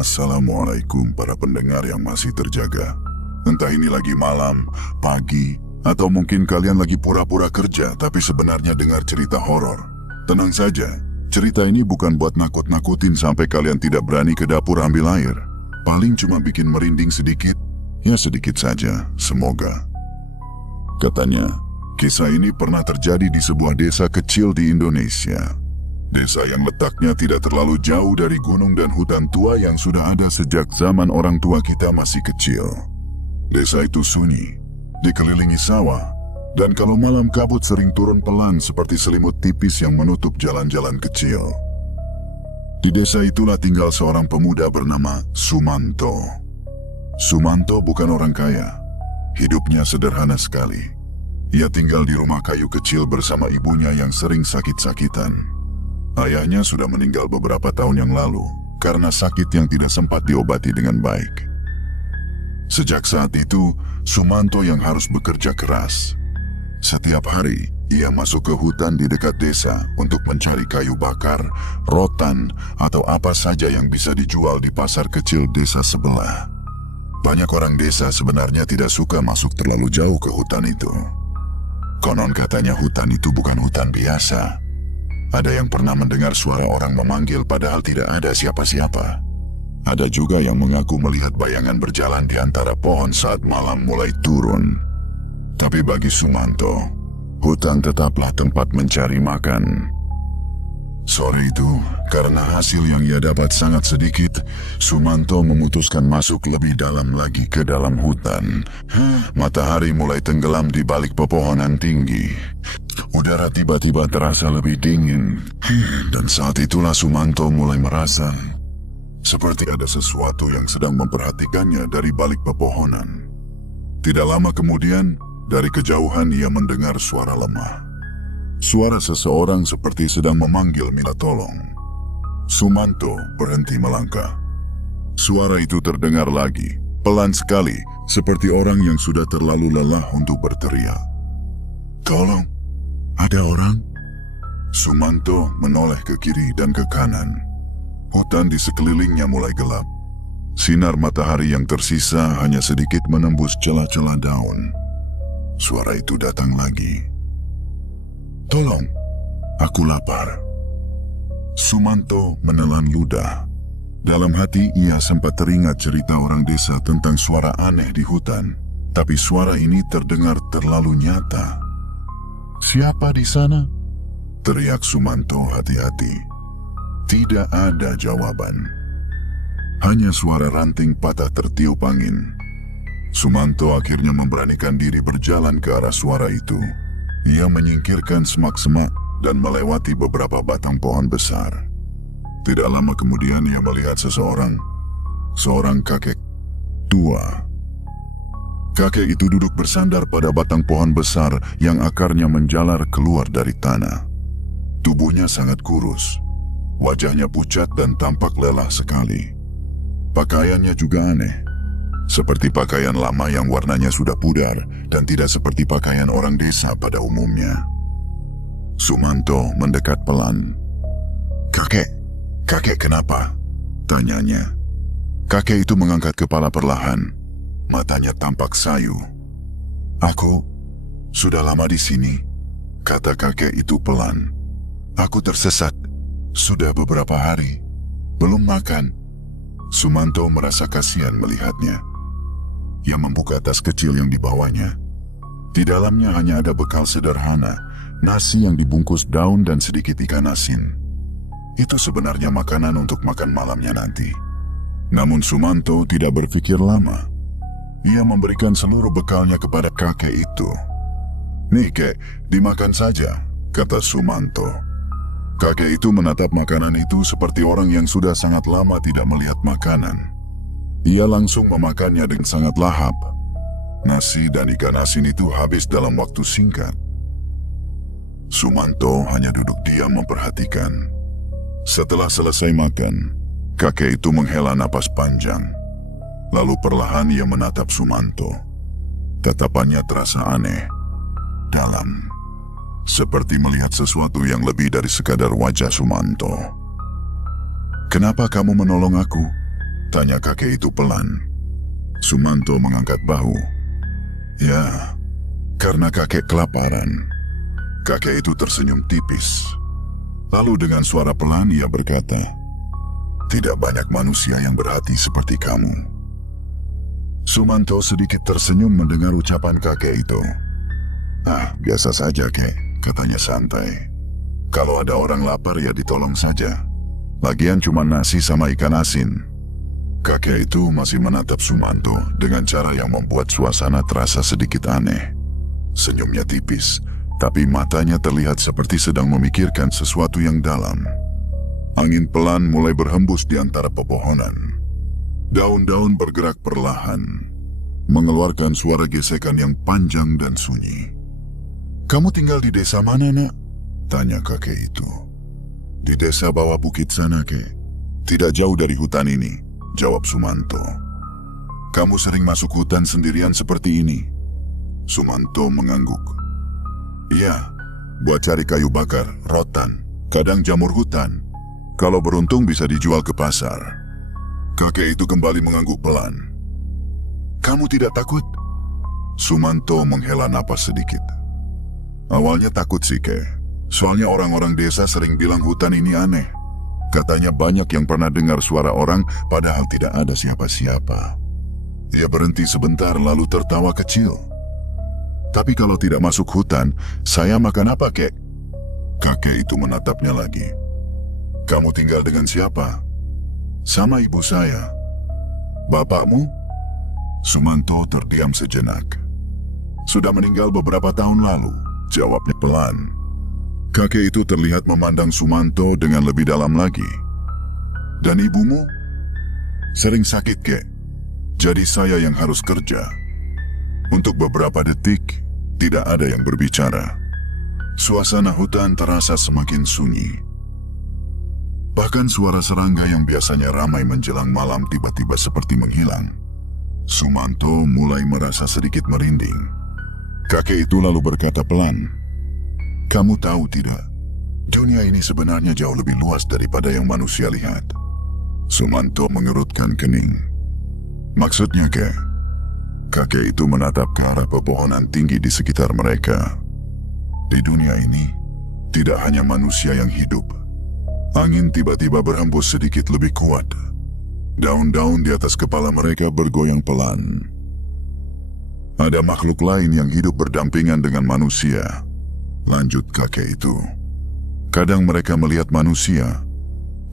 Assalamualaikum para pendengar yang masih terjaga. Entah ini lagi malam, pagi, atau mungkin kalian lagi pura-pura kerja tapi sebenarnya dengar cerita horor. Tenang saja, cerita ini bukan buat nakut-nakutin sampai kalian tidak berani ke dapur ambil air. Paling cuma bikin merinding sedikit, ya sedikit saja, semoga. Katanya, kisah ini pernah terjadi di sebuah desa kecil di Indonesia. Desa yang letaknya tidak terlalu jauh dari gunung dan hutan tua yang sudah ada sejak zaman orang tua kita masih kecil. Desa itu sunyi, dikelilingi sawah, dan kalau malam kabut sering turun pelan seperti selimut tipis yang menutup jalan-jalan kecil. Di desa itulah tinggal seorang pemuda bernama Sumanto. Sumanto bukan orang kaya, hidupnya sederhana sekali. Ia tinggal di rumah kayu kecil bersama ibunya yang sering sakit-sakitan. Ayahnya sudah meninggal beberapa tahun yang lalu karena sakit yang tidak sempat diobati dengan baik. Sejak saat itu, Sumanto yang harus bekerja keras. Setiap hari, ia masuk ke hutan di dekat desa untuk mencari kayu bakar, rotan, atau apa saja yang bisa dijual di pasar kecil desa sebelah. Banyak orang desa sebenarnya tidak suka masuk terlalu jauh ke hutan itu. Konon katanya hutan itu bukan hutan biasa. Ada yang pernah mendengar suara orang memanggil padahal tidak ada siapa-siapa. Ada juga yang mengaku melihat bayangan berjalan di antara pohon saat malam mulai turun. Tapi bagi Sumanto, hutan tetaplah tempat mencari makan. Sore itu, karena hasil yang ia dapat sangat sedikit, Sumanto memutuskan masuk lebih dalam lagi ke dalam hutan. Matahari mulai tenggelam di balik pepohonan tinggi. Udara tiba-tiba terasa lebih dingin. Dan saat itulah Sumanto mulai merasa seperti ada sesuatu yang sedang memperhatikannya dari balik pepohonan. Tidak lama kemudian, dari kejauhan ia mendengar suara lemah. Suara seseorang seperti sedang memanggil minta tolong. Sumanto berhenti melangkah. Suara itu terdengar lagi, pelan sekali, seperti orang yang sudah terlalu lelah untuk berteriak. "Tolong, ada orang?" Sumanto menoleh ke kiri dan ke kanan. Hutan di sekelilingnya mulai gelap. Sinar matahari yang tersisa hanya sedikit menembus celah-celah daun. Suara itu datang lagi. "Tolong, aku lapar." Sumanto menelan ludah. Dalam hati ia sempat teringat cerita orang desa tentang suara aneh di hutan. Tapi suara ini terdengar terlalu nyata. "Siapa di sana?" teriak Sumanto hati-hati. Tidak ada jawaban. Hanya suara ranting patah tertiup angin. Sumanto akhirnya memberanikan diri berjalan ke arah suara itu. Ia menyingkirkan semak-semak dan melewati beberapa batang pohon besar. Tidak lama kemudian ia melihat seorang kakek tua. Kakek itu duduk bersandar pada batang pohon besar yang akarnya menjalar keluar dari tanah. Tubuhnya sangat kurus, wajahnya pucat dan tampak lelah sekali. Pakaiannya juga aneh. Seperti pakaian lama yang warnanya sudah pudar dan tidak seperti pakaian orang desa pada umumnya. Sumanto mendekat pelan. Kakek kenapa?" tanyanya. Kakek itu mengangkat kepala perlahan. Matanya tampak sayu. "Aku sudah lama di sini," kata kakek itu pelan. "Aku tersesat. Sudah beberapa hari. Belum makan." Sumanto merasa kasihan melihatnya. Ia membuka tas kecil yang dibawanya. Di dalamnya hanya ada bekal sederhana, nasi yang dibungkus daun dan sedikit ikan asin. Itu sebenarnya makanan untuk makan malamnya nanti. Namun Sumanto tidak berpikir lama. Ia memberikan seluruh bekalnya kepada kakek itu. "Nih kek, dimakan saja," kata Sumanto. Kakek itu menatap makanan itu seperti orang yang sudah sangat lama tidak melihat makanan. Ia langsung memakannya dengan sangat lahap. Nasi dan ikan asin itu habis dalam waktu singkat. Sumanto hanya duduk diam memperhatikan. Setelah selesai makan, kakek itu menghela napas panjang. Lalu perlahan ia menatap Sumanto. Tatapannya terasa aneh, dalam, seperti melihat sesuatu yang lebih dari sekadar wajah Sumanto. "Kenapa kamu menolong aku?" Tanya kakek itu pelan. Sumanto mengangkat bahu. Ya, karena kakek kelaparan. Kakek itu tersenyum tipis. Lalu dengan suara pelan ia berkata, "Tidak banyak manusia yang berhati seperti kamu." Sumanto sedikit tersenyum mendengar ucapan kakek itu. "Ah, biasa saja, Kek," katanya santai. "Kalau ada orang lapar ya ditolong saja. Lagian cuma nasi sama ikan asin." Kakek itu masih menatap Sumanto dengan cara yang membuat suasana terasa sedikit aneh. Senyumnya tipis, tapi matanya terlihat seperti sedang memikirkan sesuatu yang dalam. Angin pelan mulai berhembus di antara pepohonan. Daun-daun bergerak perlahan, mengeluarkan suara gesekan yang panjang dan sunyi. "Kamu tinggal di desa mana, Nak?" tanya kakek itu. "Di desa bawah bukit sana, Kek. Tidak jauh dari hutan ini," jawab Sumanto. "Kamu sering masuk hutan sendirian seperti ini?" Sumanto mengangguk. "Iya, buat cari kayu bakar, rotan, kadang jamur hutan. Kalau beruntung bisa dijual ke pasar." Kakek itu kembali mengangguk pelan. "Kamu tidak takut?" Sumanto menghela napas sedikit. "Awalnya takut sih, Kek. Soalnya orang-orang desa sering bilang hutan ini aneh. Katanya banyak yang pernah dengar suara orang padahal tidak ada siapa-siapa." Ia berhenti sebentar lalu tertawa kecil. "Tapi kalau tidak masuk hutan, saya makan apa, Kek?" Kakek itu menatapnya lagi. "Kamu tinggal dengan siapa?" "Sama ibu saya." "Bapakmu?" Sumanto terdiam sejenak. "Sudah meninggal beberapa tahun lalu," jawabnya pelan. Kakek itu terlihat memandang Sumanto dengan lebih dalam lagi. "Dan ibumu?" "Sering sakit, Kek. Jadi saya yang harus kerja." Untuk beberapa detik, tidak ada yang berbicara. Suasana hutan terasa semakin sunyi. Bahkan suara serangga yang biasanya ramai menjelang malam tiba-tiba seperti menghilang. Sumanto mulai merasa sedikit merinding. Kakek itu lalu berkata pelan, "Kamu tahu tidak, dunia ini sebenarnya jauh lebih luas daripada yang manusia lihat." Sumanto mengerutkan kening. "Maksudnya, Kek?" Kakek itu menatap ke arah pepohonan tinggi di sekitar mereka. "Di dunia ini, tidak hanya manusia yang hidup." Angin tiba-tiba berhembus sedikit lebih kuat. Daun-daun di atas kepala mereka bergoyang pelan. "Ada makhluk lain yang hidup berdampingan dengan manusia," lanjut kakek itu. "Kadang mereka melihat manusia,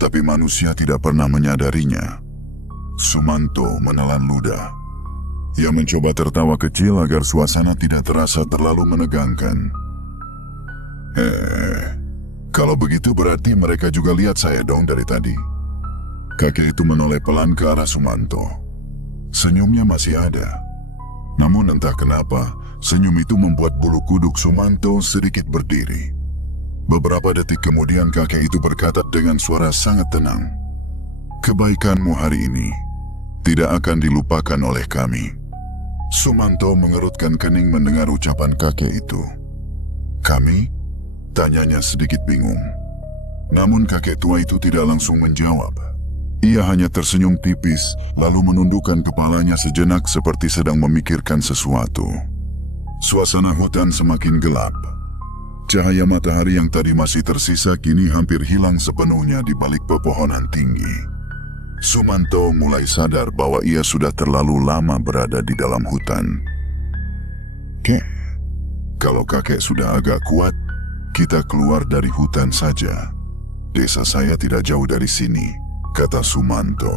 tapi manusia tidak pernah menyadarinya." Sumanto menelan ludah. Ia mencoba tertawa kecil agar suasana tidak terasa terlalu menegangkan. Kalau begitu berarti mereka juga lihat saya dong dari tadi." Kakek itu menoleh pelan ke arah Sumanto. Senyumnya masih ada. Namun entah kenapa, senyum itu membuat bulu kuduk Sumanto sedikit berdiri. Beberapa detik kemudian kakek itu berkata dengan suara sangat tenang, "Kebaikanmu hari ini tidak akan dilupakan oleh kami." Sumanto mengerutkan kening mendengar ucapan kakek itu. "Kami?" tanyanya sedikit bingung. Namun kakek tua itu tidak langsung menjawab. Ia hanya tersenyum tipis, lalu menundukkan kepalanya sejenak seperti sedang memikirkan sesuatu. Suasana hutan semakin gelap. Cahaya matahari yang tadi masih tersisa kini hampir hilang sepenuhnya di balik pepohonan tinggi. Sumanto mulai sadar bahwa ia sudah terlalu lama berada di dalam hutan. "Kek, kalau kakek sudah agak kuat, kita keluar dari hutan saja. Desa saya tidak jauh dari sini," kata Sumanto.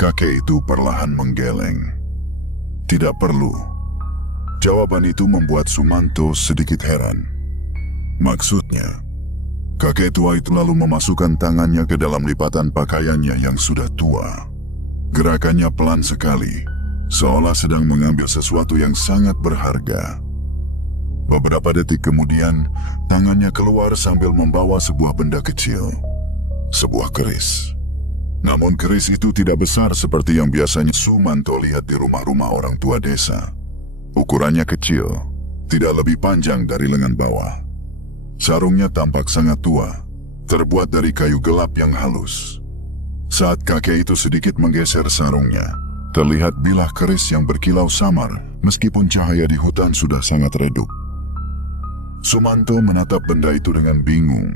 Kakek itu perlahan menggeleng. "Tidak perlu." Jawaban itu membuat Sumanto sedikit heran. Maksudnya, kakek tua itu lalu memasukkan tangannya ke dalam lipatan pakaiannya yang sudah tua. Gerakannya pelan sekali, seolah sedang mengambil sesuatu yang sangat berharga. Beberapa detik kemudian, tangannya keluar sambil membawa sebuah benda kecil. Sebuah keris. Namun keris itu tidak besar seperti yang biasanya Sumanto lihat di rumah-rumah orang tua desa. Ukurannya kecil, tidak lebih panjang dari lengan bawah. Sarungnya tampak sangat tua, terbuat dari kayu gelap yang halus. Saat kakek itu sedikit menggeser sarungnya, terlihat bilah keris yang berkilau samar meskipun cahaya di hutan sudah sangat redup. Sumanto menatap benda itu dengan bingung.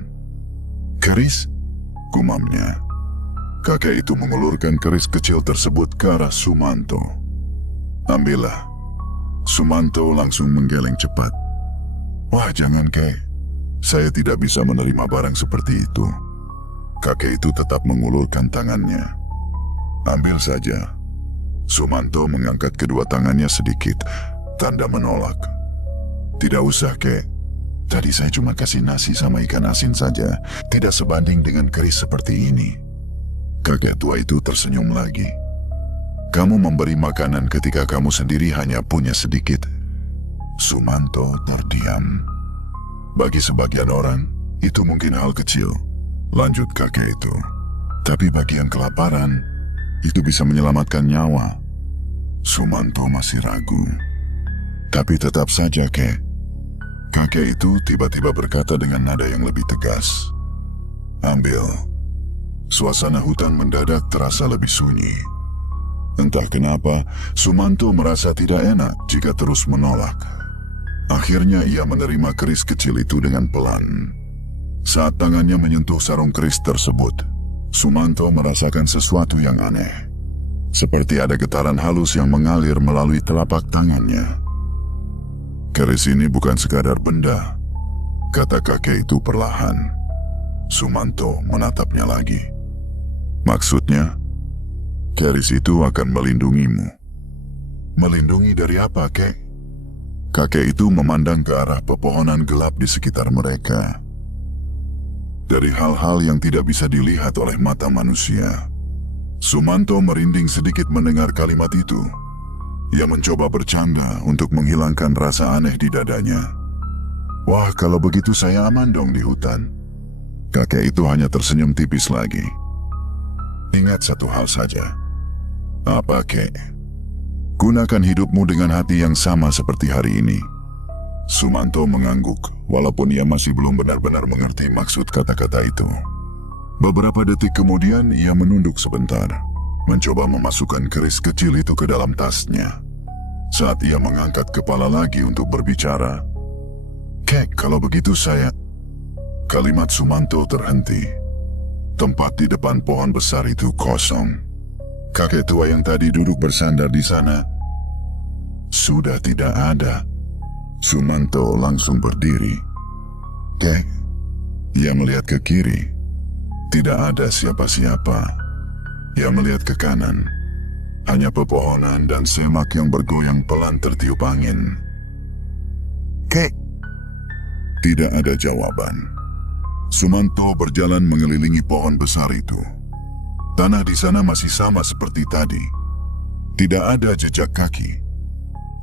"Keris?" gumamnya. Kakek itu mengulurkan keris kecil tersebut ke arah Sumanto. "Ambillah." Sumanto langsung menggeleng cepat. "Wah, jangan, Kek. Saya tidak bisa menerima barang seperti itu." Kakek itu tetap mengulurkan tangannya. "Ambil saja." Sumanto mengangkat kedua tangannya sedikit, tanda menolak. "Tidak usah, Kek. Tadi saya cuma kasih nasi sama ikan asin saja, tidak sebanding dengan keris seperti ini." Kakek tua itu tersenyum lagi. "Kamu memberi makanan ketika kamu sendiri hanya punya sedikit." Sumanto terdiam. "Bagi sebagian orang, itu mungkin hal kecil," lanjut kakek itu. "Tapi bagi yang kelaparan, itu bisa menyelamatkan nyawa." Sumanto masih ragu. "Tapi tetap saja, Kek." Kakek itu tiba-tiba berkata dengan nada yang lebih tegas. "Ambil." Suasana hutan mendadak terasa lebih sunyi. Entah kenapa, Sumanto merasa tidak enak jika terus menolak. Akhirnya ia menerima keris kecil itu dengan pelan. Saat tangannya menyentuh sarung keris tersebut, Sumanto merasakan sesuatu yang aneh. Seperti ada getaran halus yang mengalir melalui telapak tangannya. "Keris ini bukan sekadar benda," kata kakek itu perlahan. Sumanto menatapnya lagi. "Maksudnya?" "Keris itu akan melindungimu." "Melindungi dari apa, Kek?" Kakek itu memandang ke arah pepohonan gelap di sekitar mereka. "Dari hal-hal yang tidak bisa dilihat oleh mata manusia." Sumanto merinding sedikit mendengar kalimat itu. Ia mencoba bercanda untuk menghilangkan rasa aneh di dadanya. "Wah, kalau begitu saya aman dong di hutan." Kakek itu hanya tersenyum tipis lagi. "Ingat satu hal saja." "Apa, Kek?" "Gunakan hidupmu dengan hati yang sama seperti hari ini." Sumanto mengangguk, walaupun ia masih belum benar-benar mengerti maksud kata-kata itu. Beberapa detik kemudian ia menunduk sebentar, mencoba memasukkan keris kecil itu ke dalam tasnya. Saat ia mengangkat kepala lagi untuk berbicara, "Kek, kalau begitu saya..." Kalimat Sumanto terhenti. Tempat di depan pohon besar itu kosong. Kakek tua yang tadi duduk bersandar di sana sudah tidak ada. Sumanto langsung berdiri. "Kek." Ia melihat ke kiri. Tidak ada siapa-siapa. Ia melihat ke kanan. Hanya pepohonan dan semak yang bergoyang pelan tertiup angin. "Kek." Tidak ada jawaban. Sumanto berjalan mengelilingi pohon besar itu. Tanah di sana masih sama seperti tadi. Tidak ada jejak kaki.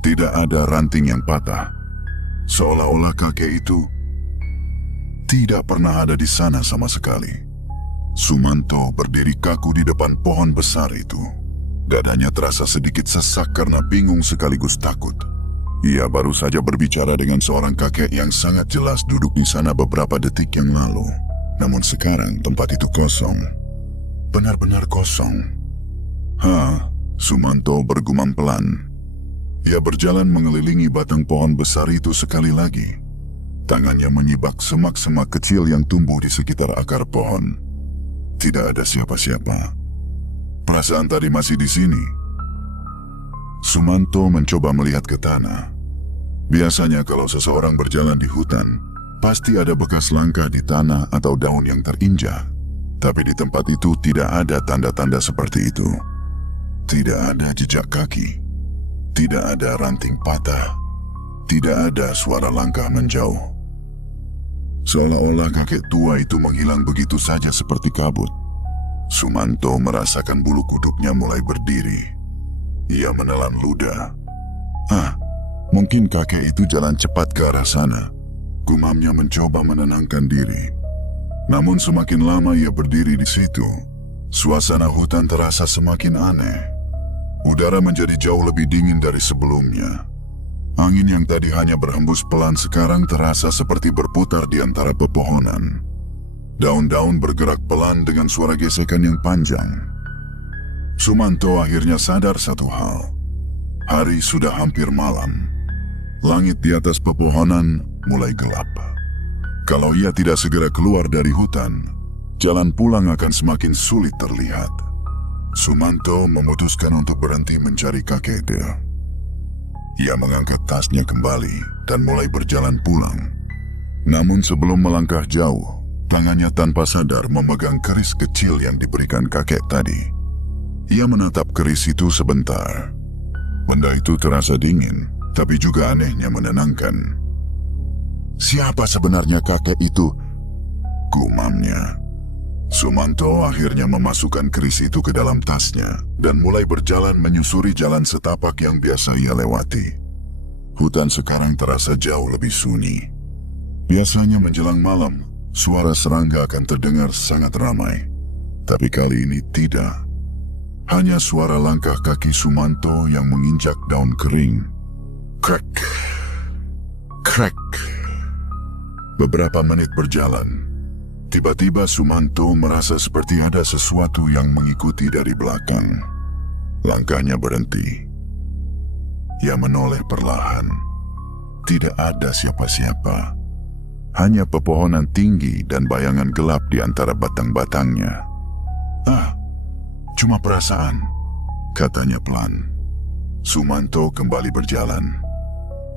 Tidak ada ranting yang patah. Seolah-olah kakek itu tidak pernah ada di sana sama sekali. Sumanto berdiri kaku di depan pohon besar itu. Dadanya terasa sedikit sesak karena bingung sekaligus takut. Ia baru saja berbicara dengan seorang kakek yang sangat jelas duduk di sana beberapa detik yang lalu. Namun sekarang tempat itu kosong. Benar-benar kosong. Sumanto bergumam pelan. Ia berjalan mengelilingi batang pohon besar itu sekali lagi. Tangannya menyibak semak-semak kecil yang tumbuh di sekitar akar pohon. Tidak ada siapa-siapa. Perasaan tadi masih di sini. Sumanto mencoba melihat ke tanah. Biasanya kalau seseorang berjalan di hutan, pasti ada bekas langkah di tanah atau daun yang terinjak. Tapi di tempat itu tidak ada tanda-tanda seperti itu. Tidak ada jejak kaki. Tidak ada ranting patah. Tidak ada suara langkah menjauh. Seolah-olah kakek tua itu menghilang begitu saja seperti kabut. Sumanto merasakan bulu kuduknya mulai berdiri. Ia menelan ludah. Mungkin kakek itu jalan cepat ke arah sana. Gumamnya mencoba menenangkan diri. Namun semakin lama ia berdiri di situ, suasana hutan terasa semakin aneh. Udara menjadi jauh lebih dingin dari sebelumnya. Angin yang tadi hanya berhembus pelan sekarang terasa seperti berputar di antara pepohonan. Daun-daun bergerak pelan dengan suara gesekan yang panjang. Sumanto akhirnya sadar satu hal. Hari sudah hampir malam. Langit di atas pepohonan mulai gelap. Kalau ia tidak segera keluar dari hutan, jalan pulang akan semakin sulit terlihat. Sumanto memutuskan untuk berhenti mencari kakek dia. Ia mengangkat tasnya kembali dan mulai berjalan pulang. Namun sebelum melangkah jauh, tangannya tanpa sadar memegang keris kecil yang diberikan kakek tadi. Ia menatap keris itu sebentar. Benda itu terasa dingin, tapi juga anehnya menenangkan. Siapa sebenarnya kakek itu? Gumamnya. Sumanto akhirnya memasukkan keris itu ke dalam tasnya dan mulai berjalan menyusuri jalan setapak yang biasa ia lewati. Hutan sekarang terasa jauh lebih sunyi. Biasanya menjelang malam, suara serangga akan terdengar sangat ramai. Tapi kali ini tidak. Hanya suara langkah kaki Sumanto yang menginjak daun kering. Krek, krek. Beberapa menit berjalan. Tiba-tiba Sumanto merasa seperti ada sesuatu yang mengikuti dari belakang. Langkahnya berhenti. Ia menoleh perlahan. Tidak ada siapa-siapa. Hanya pepohonan tinggi dan bayangan gelap di antara batang-batangnya. Cuma perasaan, katanya pelan. Sumanto kembali berjalan.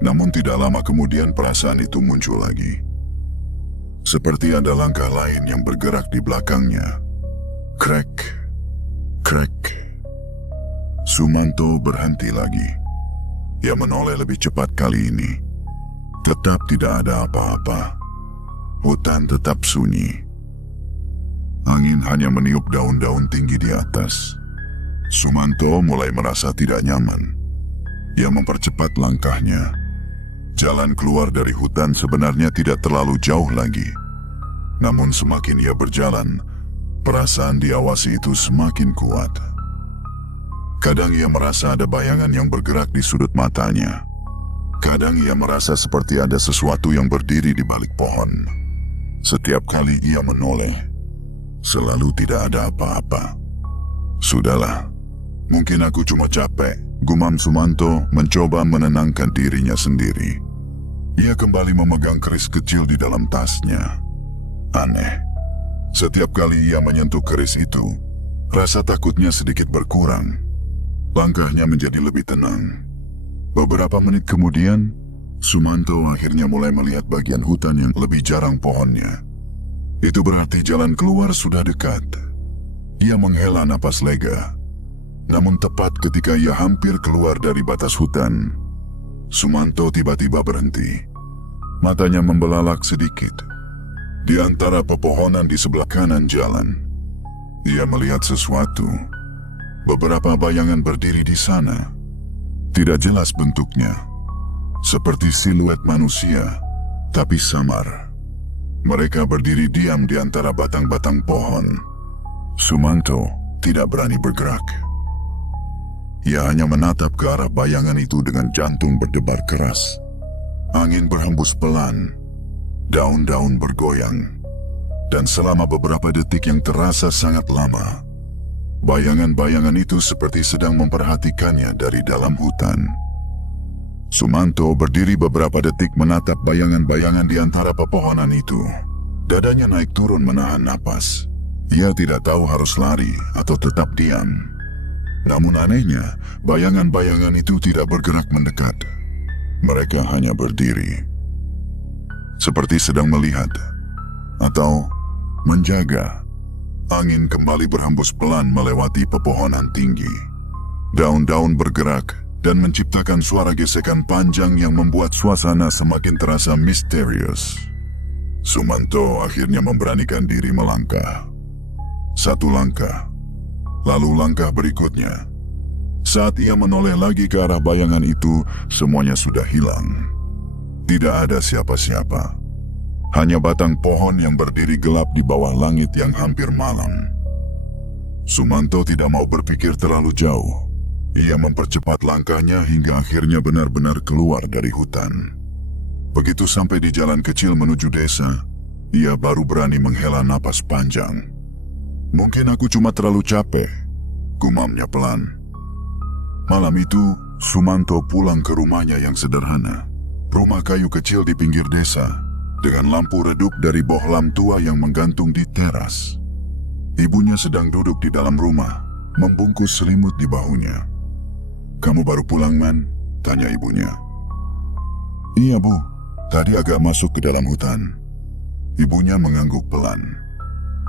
Namun tidak lama kemudian perasaan itu muncul lagi. Seperti ada langkah lain yang bergerak di belakangnya. Krek, krek. Sumanto berhenti lagi. Ia menoleh lebih cepat kali ini. Tetap tidak ada apa-apa. Hutan tetap sunyi. Angin hanya meniup daun-daun tinggi di atas. Sumanto mulai merasa tidak nyaman. Ia mempercepat langkahnya. Jalan keluar dari hutan sebenarnya tidak terlalu jauh lagi. Namun semakin ia berjalan, perasaan diawasi itu semakin kuat. Kadang ia merasa ada bayangan yang bergerak di sudut matanya. Kadang ia merasa seperti ada sesuatu yang berdiri di balik pohon. Setiap kali ia menoleh, selalu tidak ada apa-apa. Sudahlah, mungkin aku cuma capek, gumam Sumanto mencoba menenangkan dirinya sendiri. Ia kembali memegang keris kecil di dalam tasnya. Aneh, setiap kali ia menyentuh keris itu, rasa takutnya sedikit berkurang. Langkahnya menjadi lebih tenang. Beberapa menit kemudian, Sumanto akhirnya mulai melihat bagian hutan yang lebih jarang pohonnya. Itu berarti jalan keluar sudah dekat. Ia menghela napas lega. Namun tepat ketika ia hampir keluar dari batas hutan, Sumanto tiba-tiba berhenti. Matanya membelalak sedikit. Di antara pepohonan di sebelah kanan jalan, ia melihat sesuatu. Beberapa bayangan berdiri di sana. Tidak jelas bentuknya. Seperti siluet manusia, tapi samar. Mereka berdiri diam di antara batang-batang pohon. Sumanto tidak berani bergerak. Ia hanya menatap ke arah bayangan itu dengan jantung berdebar keras. Angin berhembus pelan, daun-daun bergoyang, dan selama beberapa detik yang terasa sangat lama, bayangan-bayangan itu seperti sedang memperhatikannya dari dalam hutan. Sumanto berdiri beberapa detik menatap bayangan-bayangan di antara pepohonan itu. Dadanya naik turun menahan napas. Ia tidak tahu harus lari atau tetap diam. Namun anehnya, bayangan-bayangan itu tidak bergerak mendekat. Mereka hanya berdiri. Seperti sedang melihat atau menjaga. Angin kembali berhembus pelan melewati pepohonan tinggi. Daun-daun bergerak dan menciptakan suara gesekan panjang yang membuat suasana semakin terasa misterius. Sumanto akhirnya memberanikan diri melangkah. Satu langkah, lalu langkah berikutnya. Saat ia menoleh lagi ke arah bayangan itu, semuanya sudah hilang. Tidak ada siapa-siapa. Hanya batang pohon yang berdiri gelap di bawah langit yang hampir malam. Sumanto tidak mau berpikir terlalu jauh. Ia mempercepat langkahnya hingga akhirnya benar-benar keluar dari hutan. Begitu sampai di jalan kecil menuju desa, ia baru berani menghela napas panjang. "Mungkin aku cuma terlalu capek," gumamnya pelan. Malam itu, Sumanto pulang ke rumahnya yang sederhana. Rumah kayu kecil di pinggir desa, dengan lampu redup dari bohlam tua yang menggantung di teras. Ibunya sedang duduk di dalam rumah, membungkus selimut di bahunya. "Kamu baru pulang, Man?" tanya ibunya. "Iya, Bu. Tadi agak masuk ke dalam hutan." Ibunya mengangguk pelan.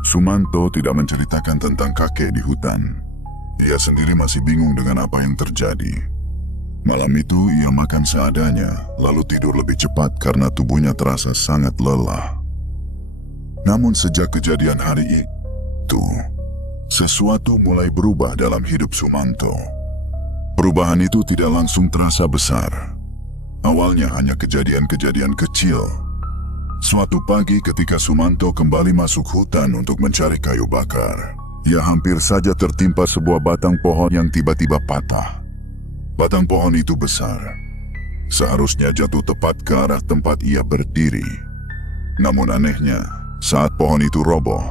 Sumanto tidak menceritakan tentang kakek di hutan. Ia sendiri masih bingung dengan apa yang terjadi. Malam itu ia makan seadanya, lalu tidur lebih cepat karena tubuhnya terasa sangat lelah. Namun sejak kejadian hari itu, sesuatu mulai berubah dalam hidup Sumanto. Perubahan itu tidak langsung terasa besar. Awalnya hanya kejadian-kejadian kecil. Suatu pagi ketika Sumanto kembali masuk hutan untuk mencari kayu bakar, ia hampir saja tertimpa sebuah batang pohon yang tiba-tiba patah. Batang pohon itu besar. Seharusnya jatuh tepat ke arah tempat ia berdiri. Namun anehnya, saat pohon itu roboh,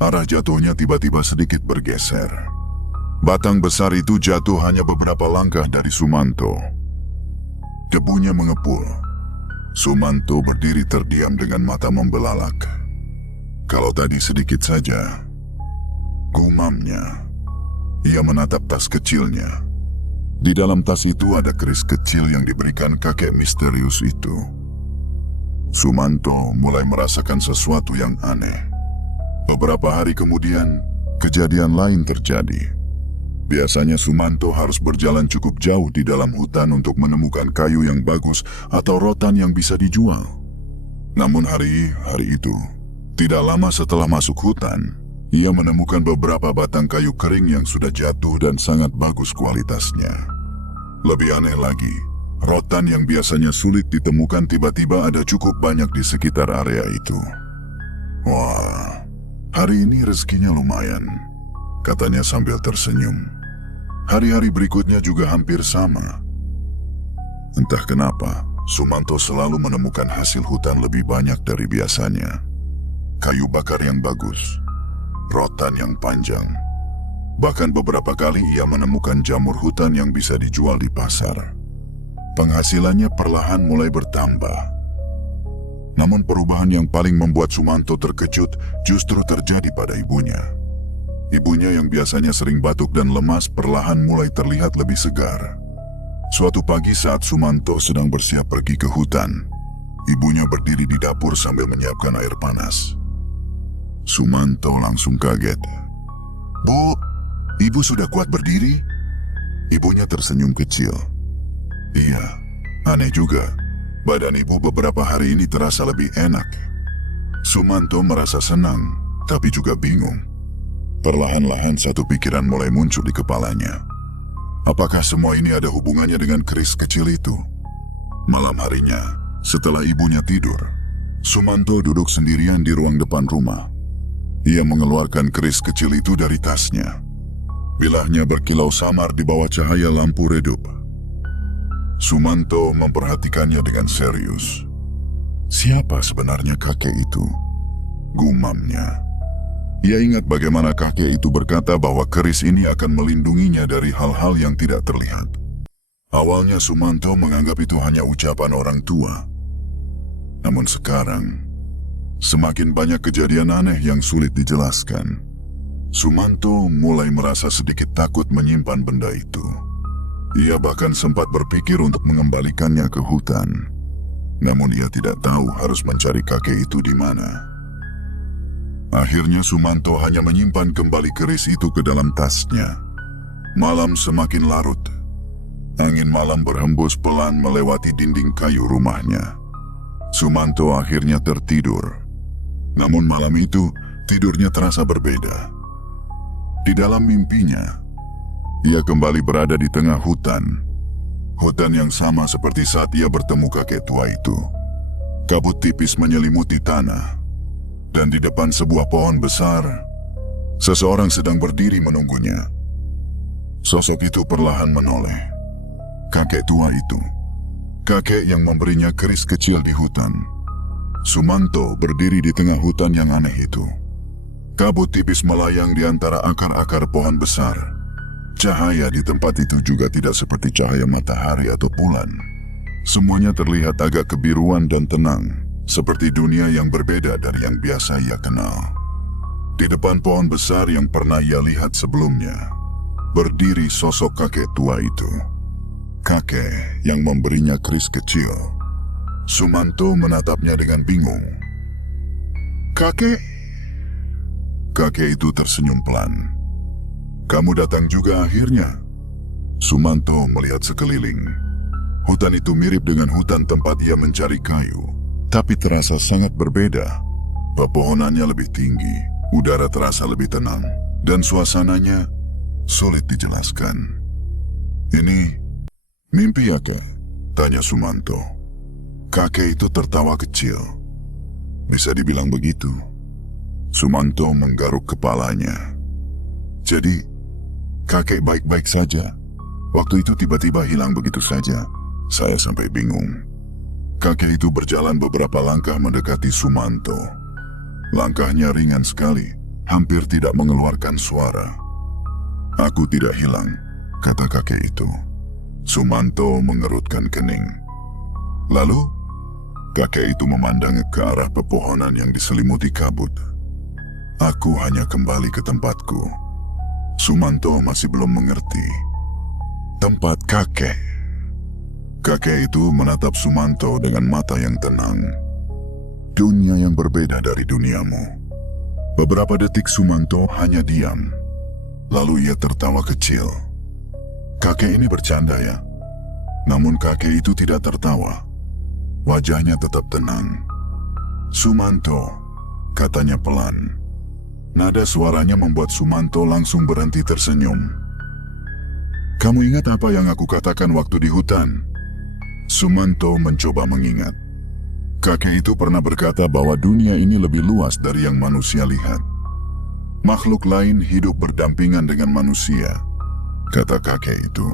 arah jatuhnya tiba-tiba sedikit bergeser. Batang besar itu jatuh hanya beberapa langkah dari Sumanto. Debunya mengepul. Sumanto berdiri terdiam dengan mata membelalak. Kalau tadi sedikit saja, gumamnya. Ia menatap tas kecilnya. Di dalam tas itu ada keris kecil yang diberikan kakek misterius itu. Sumanto mulai merasakan sesuatu yang aneh. Beberapa hari kemudian, kejadian lain terjadi. Biasanya Sumanto harus berjalan cukup jauh di dalam hutan untuk menemukan kayu yang bagus atau rotan yang bisa dijual. Namun hari itu, tidak lama setelah masuk hutan, ia menemukan beberapa batang kayu kering yang sudah jatuh dan sangat bagus kualitasnya. Lebih aneh lagi, rotan yang biasanya sulit ditemukan tiba-tiba ada cukup banyak di sekitar area itu. "Wah, hari ini rezekinya lumayan," katanya sambil tersenyum. Hari-hari berikutnya juga hampir sama. Entah kenapa, Sumanto selalu menemukan hasil hutan lebih banyak dari biasanya. Kayu bakar yang bagus, rotan yang panjang. Bahkan beberapa kali ia menemukan jamur hutan yang bisa dijual di pasar. Penghasilannya perlahan mulai bertambah. Namun perubahan yang paling membuat Sumanto terkejut justru terjadi pada ibunya. Ibunya yang biasanya sering batuk dan lemas perlahan mulai terlihat lebih segar. Suatu pagi saat Sumanto sedang bersiap pergi ke hutan, ibunya berdiri di dapur sambil menyiapkan air panas. Sumanto langsung kaget. "Bu, ibu sudah kuat berdiri?" Ibunya tersenyum kecil. "Iya, aneh juga. Badan ibu beberapa hari ini terasa lebih enak." Sumanto merasa senang, tapi juga bingung. Perlahan-lahan satu pikiran mulai muncul di kepalanya. Apakah semua ini ada hubungannya dengan keris kecil itu? Malam harinya, setelah ibunya tidur, Sumanto duduk sendirian di ruang depan rumah. Ia mengeluarkan keris kecil itu dari tasnya. Bilahnya berkilau samar di bawah cahaya lampu redup. Sumanto memperhatikannya dengan serius. Siapa sebenarnya kakek itu? Gumamnya. Ia ingat bagaimana kakek itu berkata bahwa keris ini akan melindunginya dari hal-hal yang tidak terlihat. Awalnya Sumanto menganggap itu hanya ucapan orang tua. Namun sekarang, semakin banyak kejadian aneh yang sulit dijelaskan. Sumanto mulai merasa sedikit takut menyimpan benda itu. Ia bahkan sempat berpikir untuk mengembalikannya ke hutan. Namun ia tidak tahu harus mencari kakek itu di mana. Akhirnya Sumanto hanya menyimpan kembali keris itu ke dalam tasnya. Malam semakin larut. Angin malam berhembus pelan melewati dinding kayu rumahnya. Sumanto akhirnya tertidur. Namun malam itu, tidurnya terasa berbeda. Di dalam mimpinya, ia kembali berada di tengah hutan. Hutan yang sama seperti saat ia bertemu kakek tua itu. Kabut tipis menyelimuti tanah. Dan di depan sebuah pohon besar, seseorang sedang berdiri menunggunya. Sosok itu perlahan menoleh. Kakek tua itu. Kakek yang memberinya keris kecil di hutan. Sumanto berdiri di tengah hutan yang aneh itu. Kabut tipis melayang di antara akar-akar pohon besar. Cahaya di tempat itu juga tidak seperti cahaya matahari atau bulan. Semuanya terlihat agak kebiruan dan tenang, seperti dunia yang berbeda dari yang biasa ia kenal. Di depan pohon besar yang pernah ia lihat sebelumnya, berdiri sosok kakek tua itu. Kakek yang memberinya keris kecil. Sumanto menatapnya dengan bingung. "Kakek?" Kakek itu tersenyum pelan. "Kamu datang juga akhirnya." Sumanto melihat sekeliling. Hutan itu mirip dengan hutan tempat ia mencari kayu, tapi terasa sangat berbeda. Pepohonannya lebih tinggi, udara terasa lebih tenang, dan suasananya sulit dijelaskan. "Ini mimpi ya, Kak?" tanya Sumanto. Kakek itu tertawa kecil. "Bisa dibilang begitu." Sumanto menggaruk kepalanya. "Jadi, kakek baik-baik saja. Waktu itu tiba-tiba hilang begitu saja." Saya sampai bingung. Kakek itu berjalan beberapa langkah mendekati Sumanto. Langkahnya ringan sekali, hampir tidak mengeluarkan suara. "Aku tidak hilang," kata kakek itu. Sumanto mengerutkan kening. Lalu, kakek itu memandang ke arah pepohonan yang diselimuti kabut. "Aku hanya kembali ke tempatku." Sumanto masih belum mengerti. Tempat kakek. Kakek itu menatap Sumanto dengan mata yang tenang. Dunia yang berbeda dari duniamu. Beberapa detik Sumanto hanya diam. Lalu ia tertawa kecil. Kakek ini bercanda ya? Namun kakek itu tidak tertawa. Wajahnya tetap tenang. "Sumanto," katanya pelan. Nada suaranya membuat Sumanto langsung berhenti tersenyum. "Kamu ingat apa yang aku katakan waktu di hutan?" Sumanto mencoba mengingat. Kakek itu pernah berkata bahwa dunia ini lebih luas dari yang manusia lihat. Makhluk lain hidup berdampingan dengan manusia, kata kakek itu.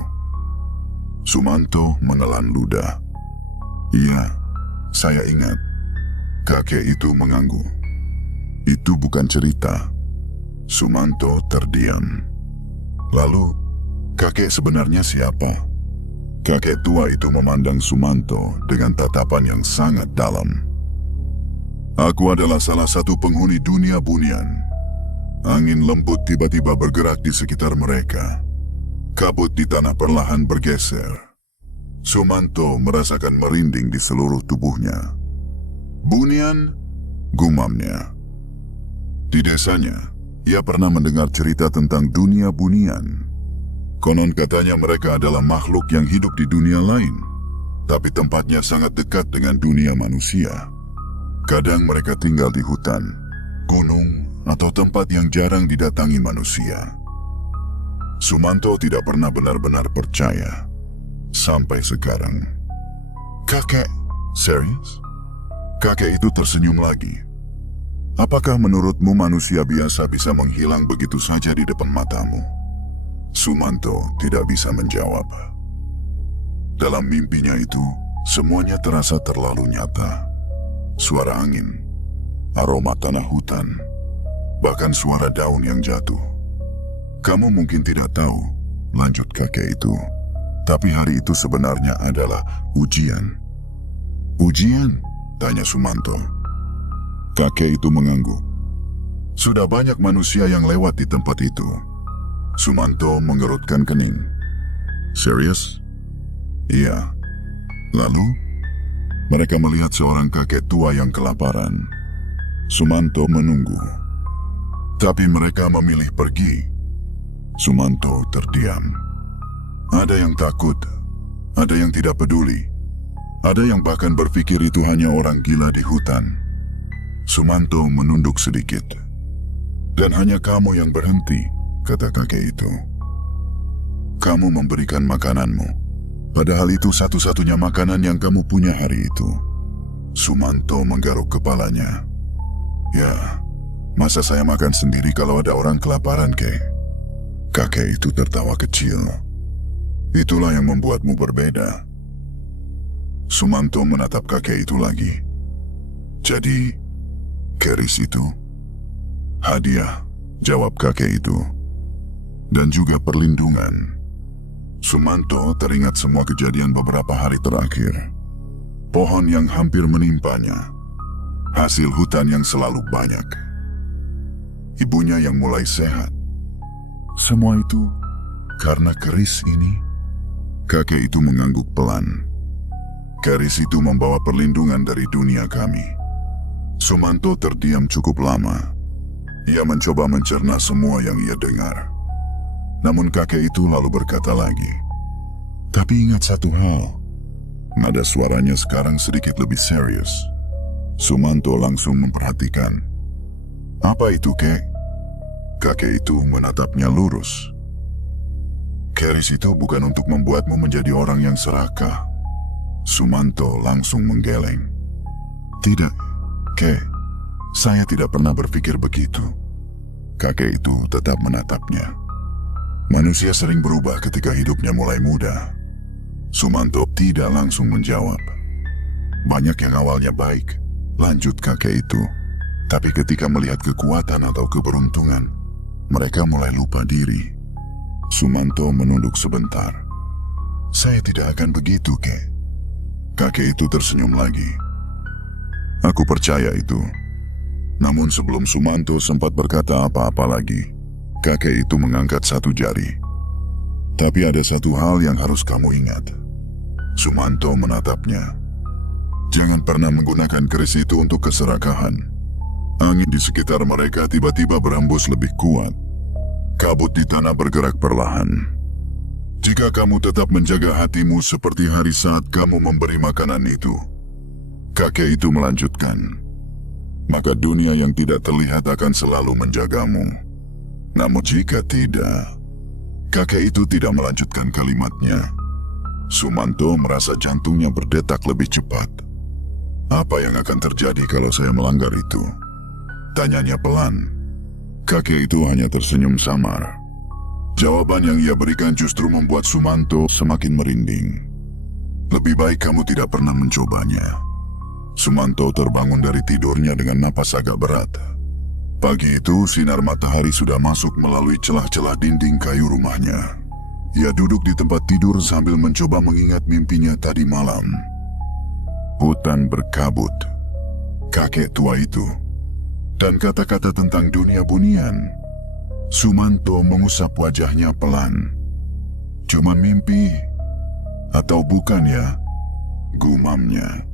Sumanto menelan ludah. "Iya, saya ingat." Kakek itu mengangguk. "Itu bukan cerita." Sumanto terdiam. Lalu, kakek sebenarnya siapa? Kakek tua itu memandang Sumanto dengan tatapan yang sangat dalam. "Aku adalah salah satu penghuni dunia bunian." Angin lembut tiba-tiba bergerak di sekitar mereka. Kabut di tanah perlahan bergeser. Sumanto merasakan merinding di seluruh tubuhnya. "Bunian?" gumamnya. Di desanya, ia pernah mendengar cerita tentang dunia bunian. Konon katanya mereka adalah makhluk yang hidup di dunia lain, tapi tempatnya sangat dekat dengan dunia manusia. Kadang mereka tinggal di hutan, gunung, atau tempat yang jarang didatangi manusia. Sumanto tidak pernah benar-benar percaya. Sampai sekarang. "Kakek, serius?" Kakek itu tersenyum lagi. "Apakah menurutmu manusia biasa bisa menghilang begitu saja di depan matamu?" Sumanto tidak bisa menjawab. Dalam mimpinya itu, semuanya terasa terlalu nyata. Suara angin, aroma tanah hutan, bahkan suara daun yang jatuh. "Kamu mungkin tidak tahu," lanjut kakek itu, "tapi hari itu sebenarnya adalah ujian." "Ujian?" tanya Sumanto. Kakek itu mengangguk. "Sudah banyak manusia yang lewat di tempat itu." Sumanto mengerutkan kening. "Serius?" "Iya." Lalu, mereka melihat seorang kakek tua yang kelaparan. Sumanto menunggu. Tapi mereka memilih pergi. Sumanto terdiam. Ada yang takut, ada yang tidak peduli, ada yang bahkan berpikir itu hanya orang gila di hutan. Sumanto menunduk sedikit. "Dan hanya kamu yang berhenti," kata kakek itu. "Kamu memberikan makananmu, padahal itu satu-satunya makanan yang kamu punya hari itu." Sumanto menggaruk kepalanya. "Ya, masa saya makan sendiri kalau ada orang kelaparan, kek?" Kakek itu tertawa kecil. "Itulah yang membuatmu berbeda." Sumanto menatap kakek itu lagi. Jadi, keris itu? Hadiah, jawab kakek itu. Dan juga perlindungan. Sumanto teringat semua kejadian beberapa hari terakhir. Pohon yang hampir menimpanya. Hasil hutan yang selalu banyak. Ibunya yang mulai sehat. Semua itu karena keris ini. Kakek itu mengangguk pelan. Keris itu membawa perlindungan dari dunia kami. Sumanto terdiam cukup lama. Ia mencoba mencerna semua yang ia dengar. Namun kakek itu lalu berkata lagi, "Tapi ingat satu hal." Nada suaranya sekarang sedikit lebih serius. Sumanto langsung memperhatikan. "Apa itu, kek?" Kakek itu menatapnya lurus. "Keris itu bukan untuk membuatmu menjadi orang yang serakah." Sumanto langsung menggeleng. "Tidak, kek. Saya tidak pernah berpikir begitu." Kakek itu tetap menatapnya. Manusia sering berubah ketika hidupnya mulai muda. Sumanto tidak langsung menjawab. "Banyak yang awalnya baik," lanjut kakek itu. "Tapi ketika melihat kekuatan atau keberuntungan, mereka mulai lupa diri." Sumanto menunduk sebentar. "Saya tidak akan begitu, kek." Kakek itu tersenyum lagi. "Aku percaya itu." Namun sebelum Sumanto sempat berkata apa-apa lagi, kakek itu mengangkat satu jari. "Tapi ada satu hal yang harus kamu ingat." Sumanto menatapnya. "Jangan pernah menggunakan keris itu untuk keserakahan." Angin di sekitar mereka tiba-tiba berembus lebih kuat. Kabut di tanah bergerak perlahan. "Jika kamu tetap menjaga hatimu seperti hari saat kamu memberi makanan itu," kakek itu melanjutkan, "maka dunia yang tidak terlihat akan selalu menjagamu. Namun jika tidak..." Kakek itu tidak melanjutkan kalimatnya. Sumanto merasa jantungnya berdetak lebih cepat. "Apa yang akan terjadi kalau saya melanggar itu?" tanyanya pelan. Kakek itu hanya tersenyum samar. Jawaban yang ia berikan justru membuat Sumanto semakin merinding. "Lebih baik kamu tidak pernah mencobanya." Sumanto terbangun dari tidurnya dengan napas agak berat. Pagi itu, sinar matahari sudah masuk melalui celah-celah dinding kayu rumahnya. Ia duduk di tempat tidur sambil mencoba mengingat mimpinya tadi malam. Hutan berkabut, kakek tua itu, dan kata-kata tentang dunia bunian. Sumanto mengusap wajahnya pelan. "Cuma mimpi? Atau bukan ya?" gumamnya.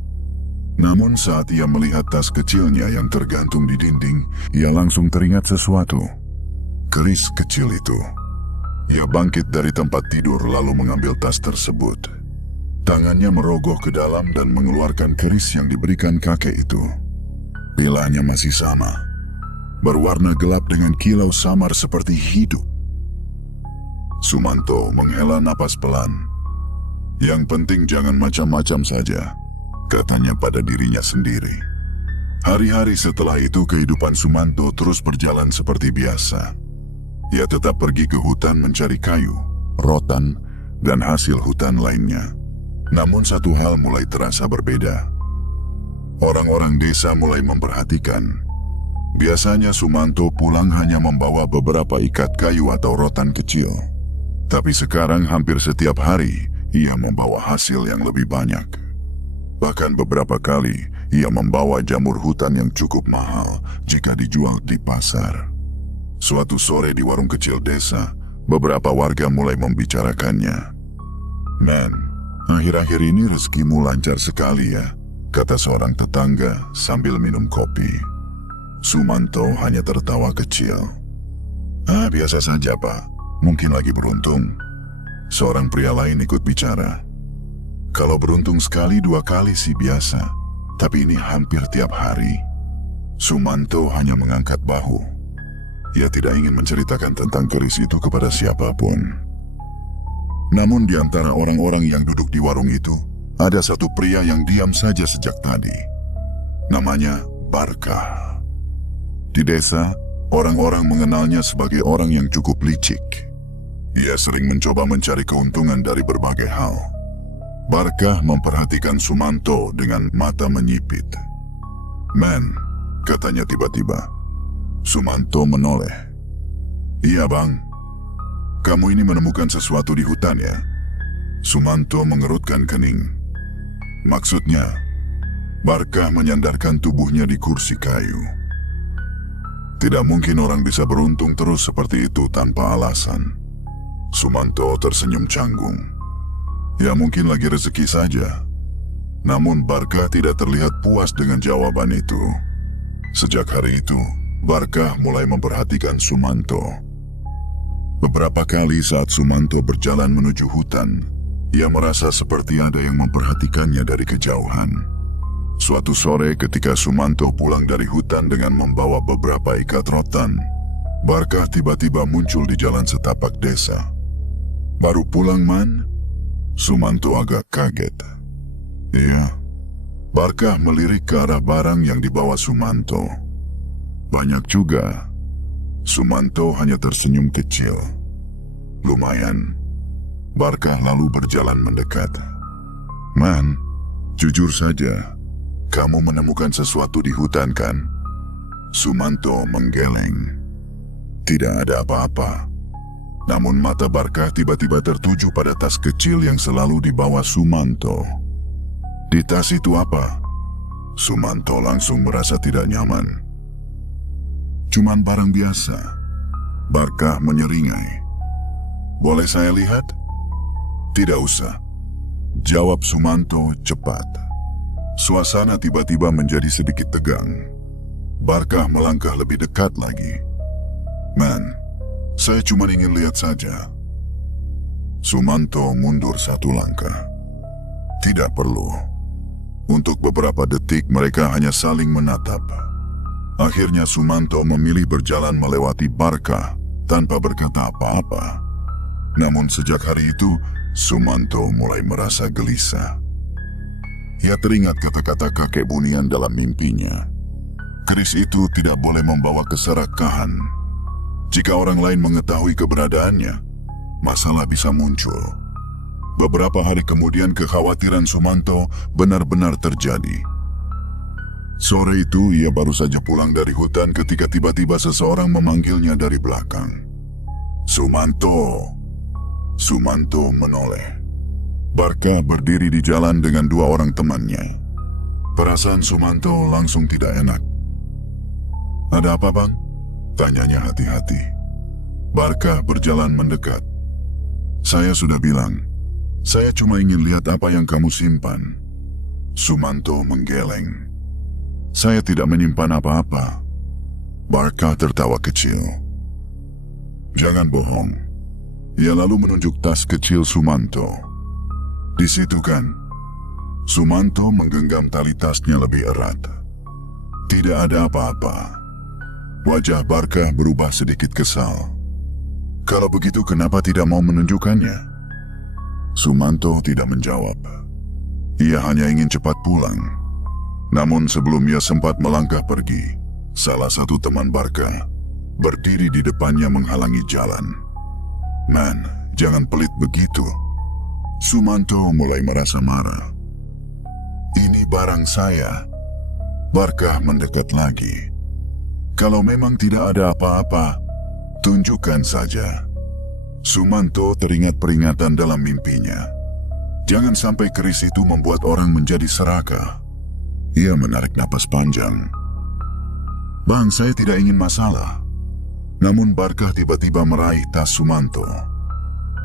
Namun saat ia melihat tas kecilnya yang tergantung di dinding, ia langsung teringat sesuatu. Keris kecil itu. Ia bangkit dari tempat tidur lalu mengambil tas tersebut. Tangannya merogoh ke dalam dan mengeluarkan keris yang diberikan kakek itu. Bilanya masih sama. Berwarna gelap dengan kilau samar seperti hidup. Sumanto menghela napas pelan. "Yang penting jangan macam-macam saja," katanya pada dirinya sendiri. Hari-hari setelah itu kehidupan Sumanto terus berjalan seperti biasa. Ia tetap pergi ke hutan mencari kayu, rotan, dan hasil hutan lainnya. Namun satu hal mulai terasa berbeda. Orang-orang desa mulai memperhatikan. Biasanya Sumanto pulang hanya membawa beberapa ikat kayu atau rotan kecil. Tapi sekarang hampir setiap hari ia membawa hasil yang lebih banyak. Bahkan beberapa kali, ia membawa jamur hutan yang cukup mahal jika dijual di pasar. Suatu sore di warung kecil desa, beberapa warga mulai membicarakannya. "Men, akhir-akhir ini rezekimu lancar sekali ya," kata seorang tetangga sambil minum kopi. Sumanto hanya tertawa kecil. Biasa saja, Pak. Mungkin lagi beruntung." Seorang pria lain ikut bicara. "Kalau beruntung sekali 2 kali sih biasa, tapi ini hampir tiap hari." Sumanto hanya mengangkat bahu. Ia tidak ingin menceritakan tentang keris itu kepada siapapun. Namun di antara orang-orang yang duduk di warung itu, ada satu pria yang diam saja sejak tadi. Namanya Barkah. Di desa, orang-orang mengenalnya sebagai orang yang cukup licik. Ia sering mencoba mencari keuntungan dari berbagai hal. Barkah memperhatikan Sumanto dengan mata menyipit. "Men," katanya tiba-tiba. Sumanto menoleh. "Iya bang, kamu ini menemukan sesuatu di hutan ya?" Sumanto mengerutkan kening. Maksudnya, Barkah menyandarkan tubuhnya di kursi kayu. Tidak mungkin orang bisa beruntung terus seperti itu tanpa alasan. Sumanto tersenyum canggung. Ya mungkin lagi rezeki saja. Namun Barkah tidak terlihat puas dengan jawaban itu. Sejak hari itu, Barkah mulai memperhatikan Sumanto. Beberapa kali saat Sumanto berjalan menuju hutan, ia merasa seperti ada yang memperhatikannya dari kejauhan. Suatu sore ketika Sumanto pulang dari hutan dengan membawa beberapa ikat rotan, Barkah tiba-tiba muncul di jalan setapak desa. "Baru pulang, Man?" Sumanto agak kaget. "Iya." Barkah melirik ke arah barang yang dibawa Sumanto. "Banyak juga." Sumanto hanya tersenyum kecil. "Lumayan." Barkah lalu berjalan mendekat. "Man, jujur saja, kamu menemukan sesuatu di hutan kan?" Sumanto menggeleng. Tidak ada apa-apa. Namun mata Barkah tiba-tiba tertuju pada tas kecil yang selalu dibawa Sumanto. "Di tas itu apa?" Sumanto langsung merasa tidak nyaman. "Cuman barang biasa." Barkah menyeringai. "Boleh saya lihat?" "Tidak usah," jawab Sumanto cepat. Suasana tiba-tiba menjadi sedikit tegang. Barkah melangkah lebih dekat lagi. "Man, saya cuma ingin lihat saja." Sumanto mundur satu langkah. "Tidak perlu." Untuk beberapa detik mereka hanya saling menatap. Akhirnya Sumanto memilih berjalan melewati Barkah tanpa berkata apa-apa. Namun sejak hari itu, Sumanto mulai merasa gelisah. Ia teringat kata-kata kakek bunian dalam mimpinya. Keris itu tidak boleh membawa keserakahan. Jika orang lain mengetahui keberadaannya, masalah bisa muncul. Beberapa hari kemudian kekhawatiran Sumanto benar-benar terjadi. Sore itu ia baru saja pulang dari hutan ketika tiba-tiba seseorang memanggilnya dari belakang. "Sumanto!" Sumanto menoleh. Barkah berdiri di jalan dengan dua orang temannya. Perasaan Sumanto langsung tidak enak. "Ada apa, Bang?" tanyanya hati-hati. Barkah berjalan mendekat. "Saya sudah bilang, saya cuma ingin lihat apa yang kamu simpan." Sumanto menggeleng. "Saya tidak menyimpan apa-apa." Barkah tertawa kecil. "Jangan bohong." Ia lalu menunjuk tas kecil Sumanto. "Di situ kan?" Sumanto menggenggam tali tasnya lebih erat. Tidak ada apa-apa. Wajah Barkah berubah sedikit kesal. "Kalau begitu kenapa tidak mau menunjukkannya?" Sumanto tidak menjawab. Ia hanya ingin cepat pulang. Namun sebelum ia sempat melangkah pergi, salah satu teman Barkah berdiri di depannya menghalangi jalan. "Man, jangan pelit begitu." Sumanto mulai merasa marah. "Ini barang saya." Barkah mendekat lagi. "Kalau memang tidak ada apa-apa, tunjukkan saja." Sumanto teringat peringatan dalam mimpinya. Jangan sampai keris itu membuat orang menjadi serakah. Ia menarik napas panjang. "Bang, saya tidak ingin masalah." Namun Barkah tiba-tiba meraih tas Sumanto.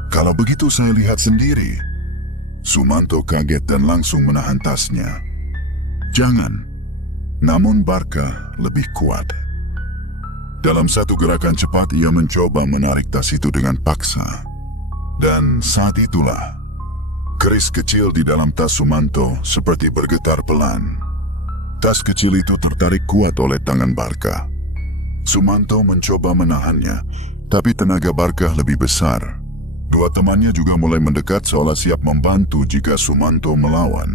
"Kalau begitu saya lihat sendiri." Sumanto kaget dan langsung menahan tasnya. "Jangan." Namun Barkah lebih kuat. Dalam satu gerakan cepat ia mencoba menarik tas itu dengan paksa. Dan saat itulah, keris kecil di dalam tas Sumanto seperti bergetar pelan. Tas kecil itu tertarik kuat oleh tangan Barkah. Sumanto mencoba menahannya, tapi tenaga Barkah lebih besar. Dua temannya juga mulai mendekat seolah siap membantu jika Sumanto melawan.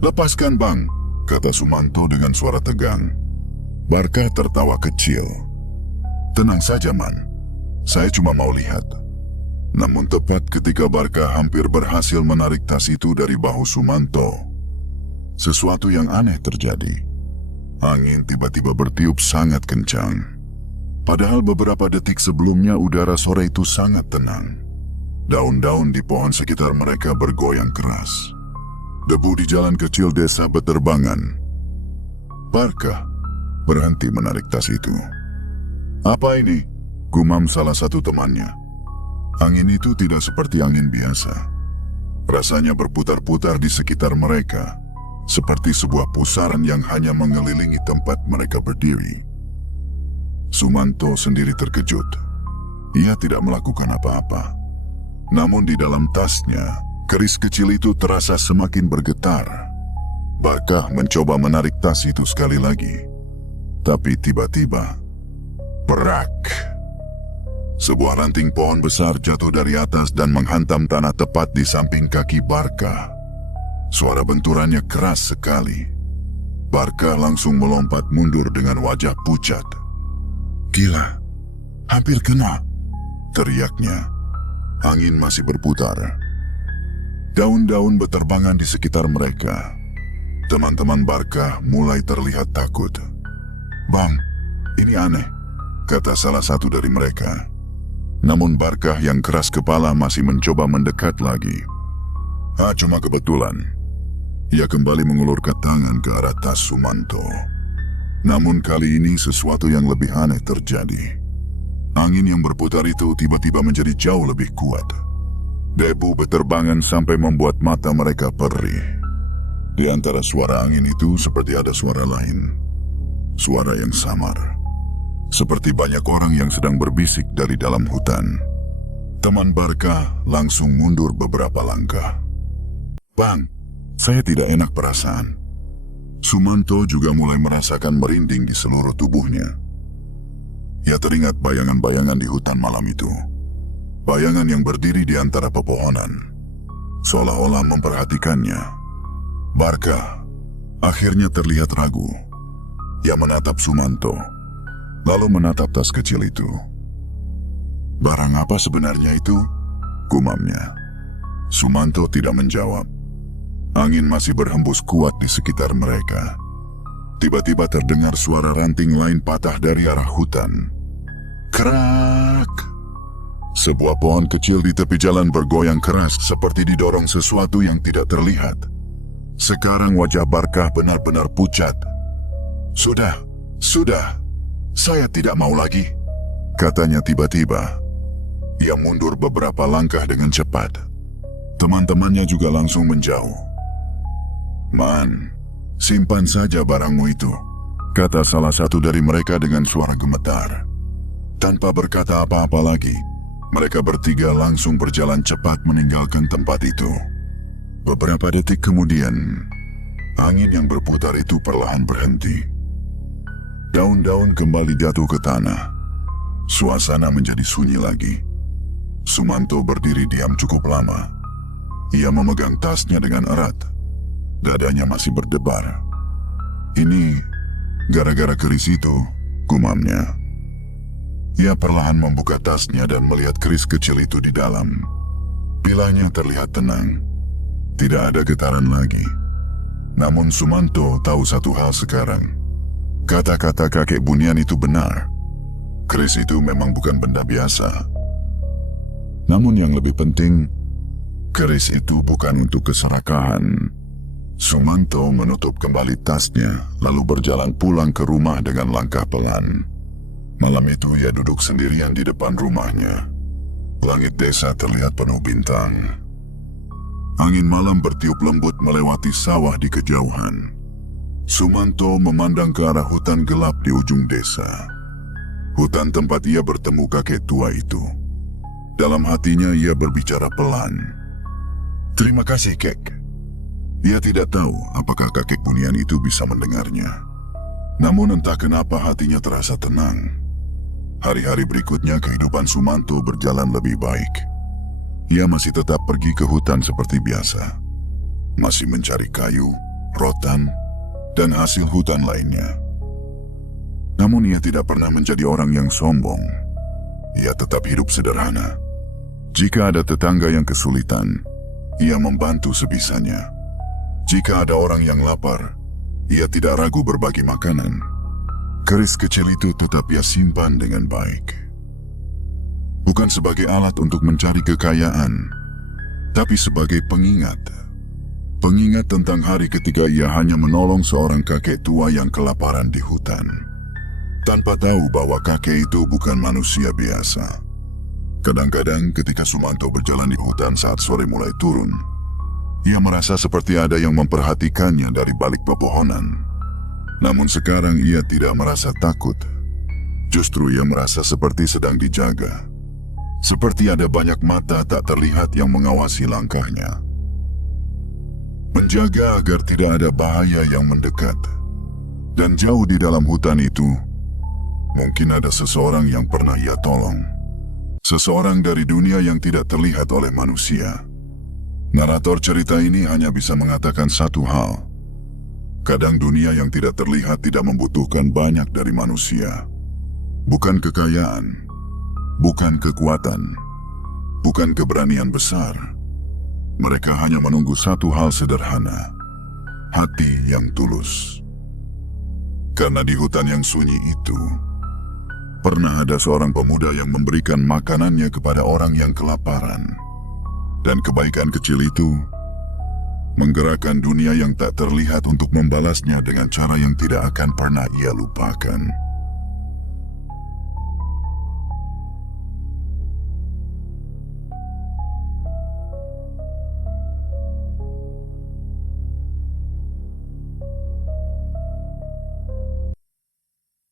"Lepaskan, Bang," kata Sumanto dengan suara tegang. Barkah tertawa kecil. "Tenang saja, Man. Saya cuma mau lihat." Namun tepat ketika Barkah hampir berhasil menarik tas itu dari bahu Sumanto, sesuatu yang aneh terjadi. Angin tiba-tiba bertiup sangat kencang. Padahal beberapa detik sebelumnya udara sore itu sangat tenang. Daun-daun di pohon sekitar mereka bergoyang keras. Debu di jalan kecil desa berterbangan. Barkah berhenti menarik tas itu. "Apa ini?" gumam salah satu temannya. Angin itu tidak seperti angin biasa. Rasanya berputar-putar di sekitar mereka, seperti sebuah pusaran yang hanya mengelilingi tempat mereka berdiri. Sumanto sendiri terkejut. Ia tidak melakukan apa-apa. Namun di dalam tasnya, keris kecil itu terasa semakin bergetar. Barkah mencoba menarik tas itu sekali lagi. Tapi tiba-tiba, berak! Sebuah ranting pohon besar jatuh dari atas dan menghantam tanah tepat di samping kaki Barkah. Suara benturannya keras sekali. Barkah langsung melompat mundur dengan wajah pucat. "Gila, hampir kena!" teriaknya. Angin masih berputar. Daun-daun berterbangan di sekitar mereka. Teman-teman Barkah mulai terlihat takut. "Bang, ini aneh," kata salah satu dari mereka. Namun Barkah yang keras kepala masih mencoba mendekat lagi. Cuma kebetulan." Ia kembali mengulurkan tangan ke arah tas Sumanto. Namun kali ini sesuatu yang lebih aneh terjadi. Angin yang berputar itu tiba-tiba menjadi jauh lebih kuat. Debu berterbangan sampai membuat mata mereka perih. Di antara suara angin itu seperti ada suara lain. Suara yang samar. Seperti banyak orang yang sedang berbisik dari dalam hutan. Teman Barkah langsung mundur beberapa langkah. "Bang, saya tidak enak perasaan." Sumanto juga mulai merasakan merinding di seluruh tubuhnya. Ia teringat bayangan-bayangan di hutan malam itu. Bayangan yang berdiri di antara pepohonan, seolah-olah memperhatikannya. Barkah akhirnya terlihat ragu. Ia menatap Sumanto, lalu menatap tas kecil itu. "Barang apa sebenarnya itu?" gumamnya. Sumanto tidak menjawab. Angin masih berhembus kuat di sekitar mereka. Tiba-tiba terdengar suara ranting lain patah dari arah hutan. Krak! Sebuah pohon kecil di tepi jalan bergoyang keras seperti didorong sesuatu yang tidak terlihat. Sekarang wajah Barkah benar-benar pucat. Sudah, saya tidak mau lagi," katanya tiba-tiba. Ia mundur beberapa langkah dengan cepat. Teman-temannya juga langsung menjauh. "Man, simpan saja barangmu itu," kata salah satu dari mereka dengan suara gemetar. Tanpa berkata apa-apa lagi, mereka bertiga langsung berjalan cepat meninggalkan tempat itu. Beberapa detik kemudian, angin yang berputar itu perlahan berhenti. Daun-daun kembali jatuh ke tanah. Suasana menjadi sunyi lagi. Sumanto berdiri diam cukup lama. Ia memegang tasnya dengan erat. Dadanya masih berdebar. "Ini gara-gara keris itu," gumamnya. Ia perlahan membuka tasnya dan melihat keris kecil itu di dalam. Bilahnya terlihat tenang. Tidak ada getaran lagi. Namun Sumanto tahu satu hal sekarang. Kata-kata kakek bunian itu benar. Keris itu memang bukan benda biasa. Namun yang lebih penting, keris itu bukan untuk keserakahan. Sumanto menutup kembali tasnya, lalu berjalan pulang ke rumah dengan langkah pelan. Malam itu ia duduk sendirian di depan rumahnya. Langit desa terlihat penuh bintang. Angin malam bertiup lembut melewati sawah di kejauhan. Sumanto memandang ke arah hutan gelap di ujung desa. Hutan tempat ia bertemu kakek tua itu. Dalam hatinya ia berbicara pelan. "Terima kasih, Kek." Ia tidak tahu apakah kakek bunian itu bisa mendengarnya. Namun entah kenapa hatinya terasa tenang. Hari-hari berikutnya kehidupan Sumanto berjalan lebih baik. Ia masih tetap pergi ke hutan seperti biasa. Masih mencari kayu, rotan, dan hasil hutan lainnya. Namun ia tidak pernah menjadi orang yang sombong. Ia tetap hidup sederhana. Jika ada tetangga yang kesulitan, ia membantu sebisanya. Jika ada orang yang lapar, Ia tidak ragu berbagi makanan. Keris kecil itu tetap ia simpan dengan baik. Bukan sebagai alat untuk mencari kekayaan, tapi sebagai pengingat. Pengingat tentang hari ketika ia hanya menolong seorang kakek tua yang kelaparan di hutan. Tanpa tahu bahwa kakek itu bukan manusia biasa. Kadang-kadang ketika Sumanto berjalan di hutan saat sore mulai turun, ia merasa seperti ada yang memperhatikannya dari balik pepohonan. Namun sekarang ia tidak merasa takut. Justru ia merasa seperti sedang dijaga. Seperti ada banyak mata tak terlihat yang mengawasi langkahnya. Menjaga agar tidak ada bahaya yang mendekat. Dan jauh di dalam hutan itu, mungkin ada seseorang yang pernah ia tolong. Seseorang dari dunia yang tidak terlihat oleh manusia. Narator cerita ini hanya bisa mengatakan satu hal. Kadang dunia yang tidak terlihat tidak membutuhkan banyak dari manusia. Bukan kekayaan, bukan kekuatan, bukan keberanian besar. Mereka hanya menunggu satu hal sederhana, hati yang tulus. Karena di hutan yang sunyi itu, pernah ada seorang pemuda yang memberikan makanannya kepada orang yang kelaparan. Dan kebaikan kecil itu menggerakkan dunia yang tak terlihat untuk membalasnya dengan cara yang tidak akan pernah ia lupakan.